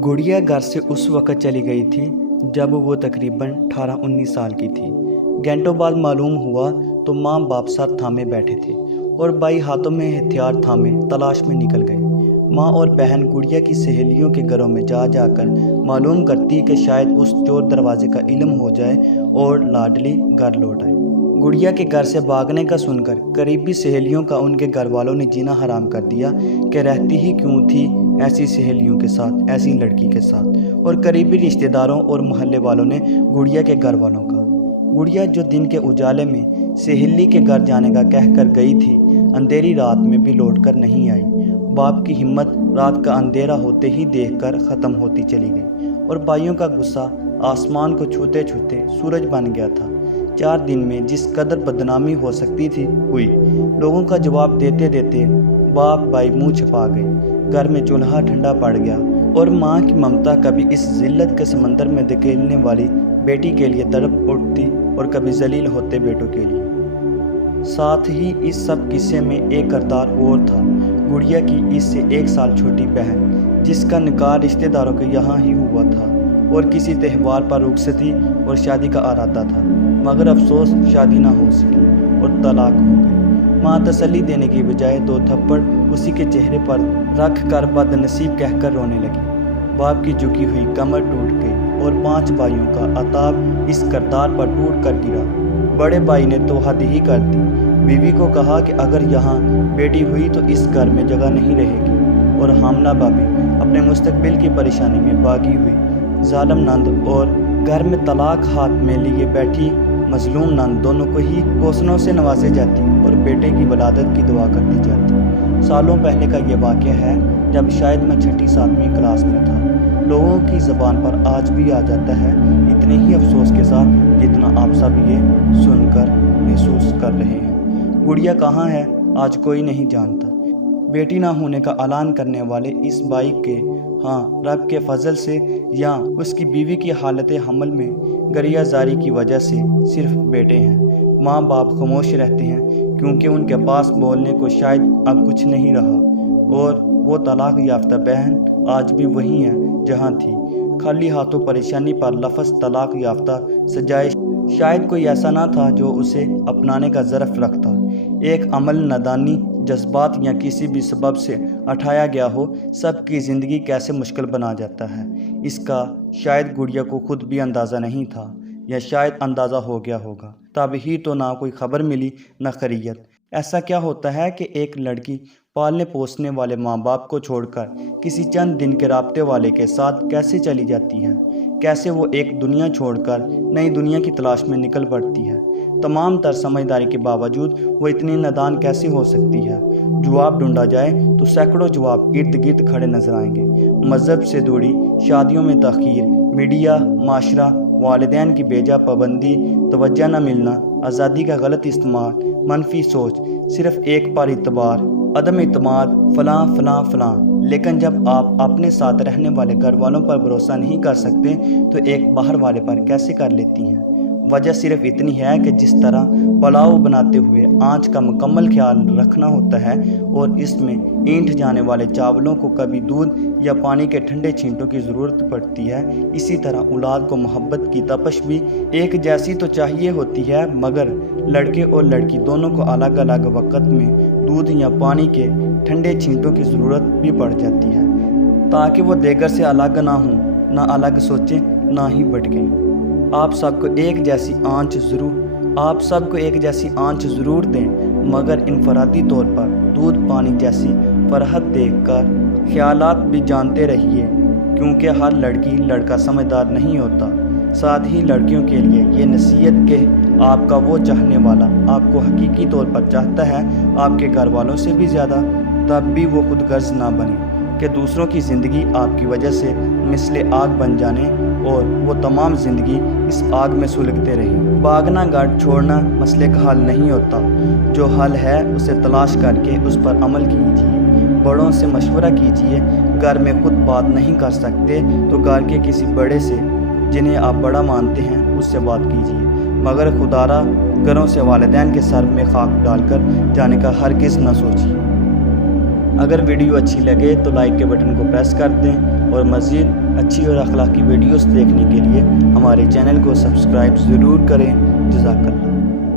गुड़िया घर से उस वक़्त चली गई थी जब वो तकरीबन 18-19 साल की थी। घंटों बाद मालूम हुआ तो माँ बाप साथ थामे बैठे थे और भाई हाथों में हथियार थामे तलाश में निकल गए। माँ और बहन गुड़िया की सहेलियों के घरों में जा जाकर मालूम करती कि शायद उस चोर दरवाजे का इल्म हो जाए और लाडली घर लौट आए। गुड़िया के घर से भागने का सुनकर करीबी सहेलियों का उनके घर वालों ने जीना हराम कर दिया कि रहती ही क्यों थी ऐसी सहेलियों के साथ, ऐसी लड़की के साथ। और करीबी रिश्तेदारों और मोहल्ले वालों ने गुड़िया के घर वालों का। गुड़िया जो दिन के उजाले में सहेली के घर जाने का कह कर गई थी, अंधेरी रात में भी लौट कर नहीं आई। बाप की हिम्मत रात का अंधेरा होते ही देखकर ख़त्म होती चली गई और भाइयों का गुस्सा आसमान को छूते छूते सूरज बन गया था। 4 दिन में जिस कदर बदनामी हो सकती थी हुई। लोगों का जवाब देते देते बाप भाई मुंह छिपा गए। घर में चूल्हा ठंडा पड़ गया और माँ की ममता कभी इस जिल्लत के समंदर में धकेलने वाली बेटी के लिए तड़प उठती और कभी जलील होते बेटों के लिए। साथ ही इस सब किस्से में एक करतार और था, गुड़िया की इससे 1 साल छोटी बहन, जिसका निकाह रिश्तेदारों के यहाँ ही हुआ था और किसी त्यौहार पर रुखसती और शादी का इरादा था, मगर अफसोस शादी ना हो सकी और तलाक हो गई। माँ तसल्ली देने की बजाय 2 थप्पड़ उसी के चेहरे पर रख कर बदनसीब कहकर रोने लगी। बाप की झुकी हुई कमर टूट गई और 5 भाइयों का अताब इस करतार पर टूट कर गिरा। बड़े भाई ने तो हद ही कर दी। बीवी को कहा कि अगर यहाँ बेटी हुई तो इस घर में जगह नहीं रहेगी। और हामना भाभी अपने मुस्तकबिल की परेशानी में भागी हुई जालिम नंद और घर में तलाक हाथ में लिए बैठी मजलूम नंद दोनों को ही कोसनों से नवाजे जाती और बेटे की वलादत की दुआ कर दी जाती। सालों पहले का ये वाक़या है, जब शायद मैं 6ठी-7वीं क्लास में था। लोगों की ज़बान पर आज भी आ जाता है, इतने ही अफसोस के साथ जितना आप सब ये सुनकर महसूस कर रहे हैं। गुड़िया कहाँ है आज कोई नहीं जानता। बेटी ना होने का ऐलान करने वाले इस भाई के रब के फजल से या उसकी बीवी की हालत हमल में गरियाजारी की वजह से सिर्फ बेटे हैं। माँ बाप खामोश रहते हैं क्योंकि उनके पास बोलने को शायद अब कुछ नहीं रहा। और वो तलाक याफ्ता बहन आज भी वही है जहाँ थी, खाली हाथों परेशानी पर लफ्ज़ तलाक याफ्ता सजाए। शायद कोई ऐसा ना था जो उसे अपनाने का ज़रफ़ रखता। एक अमल नादानी, जज्बात या किसी भी सबब से उठाया गया हो, सबकी ज़िंदगी कैसे मुश्किल बना जाता है, इसका शायद गुड़िया को खुद भी अंदाज़ा नहीं था, या शायद अंदाज़ा हो गया होगा। तब ही तो ना कोई खबर मिली न खैरियत। ऐसा क्या होता है कि एक लड़की पालने पोसने वाले माँ बाप को छोड़कर किसी चंद दिन के राब्ते वाले के साथ कैसे चली जाती है? कैसे वो एक दुनिया छोड़कर नई दुनिया की तलाश में निकल पड़ती है? तमाम तर समझदारी के बावजूद वो इतनी नादान कैसे हो सकती है? जवाब ढूंढा जाए तो सैकड़ों जवाब इर्द गिर्द खड़े नजर आएंगे। मज़हब से दूरी, शादियों में तख़ीर, मीडिया, माशरा, वालिदैन की बेजा पाबंदी, तवज्जो न मिलना, आज़ादी का गलत इस्तेमाल, मनफी सोच, सिर्फ़ एक पर इतबार, अदम इतमाद, फ़लाँ फ़लाँ फ़लाँ। लेकिन जब आप अपने साथ रहने वाले घर वालों पर भरोसा नहीं कर सकते तो एक बाहर वाले पर कैसे कर लेती हैं? वजह सिर्फ इतनी है कि जिस तरह पुलाव बनाते हुए आंच का मुकम्मल ख्याल रखना होता है और इसमें ईंट जाने वाले चावलों को कभी दूध या पानी के ठंडे छींटों की ज़रूरत पड़ती है, इसी तरह औलाद को मोहब्बत की तपश भी एक जैसी तो चाहिए होती है, मगर लड़के और लड़की दोनों को अलग अलग वक़्त में दूध या पानी के ठंडे छींटों की ज़रूरत भी पड़ जाती है, ताकि वो देगर से अलग ना हों, ना अलग सोचें, ना ही भटकें। आप सबको एक जैसी आंच ज़रूर दें, मगर इनफरादी तौर पर दूध पानी जैसी फरहत देखकर ख्यालात भी जानते रहिए, क्योंकि हर लड़की लड़का समझदार नहीं होता। साथ ही लड़कियों के लिए ये नसीहत कि आपका वो चाहने वाला आपको हकीकी तौर पर चाहता है, आपके घर वालों से भी ज़्यादा, तब भी वो खुद गर्ज ना बने कि दूसरों की ज़िंदगी आपकी वजह से मिसले आग बन जाने और वो तमाम ज़िंदगी इस आग में सुलगते रहें। भागना गाड़ छोड़ना मसले का हल नहीं होता, जो हल है उसे तलाश करके उस पर अमल कीजिए। बड़ों से मशवरा कीजिए। घर में खुद बात नहीं कर सकते तो घर के किसी बड़े से जिन्हें आप बड़ा मानते हैं उससे बात कीजिए, मगर खुदारा घरों से वालिदैन के सर में खाक डालकर जाने का हरगिज़ न सोचिए। अगर वीडियो अच्छी लगे तो लाइक के बटन को प्रेस कर दें और मज़ीद اچھی اور اخلاقی ویڈیوز دیکھنے کے لیے ہمارے چینل کو سبسکرائب ضرور کریں۔ جزاک اللہ۔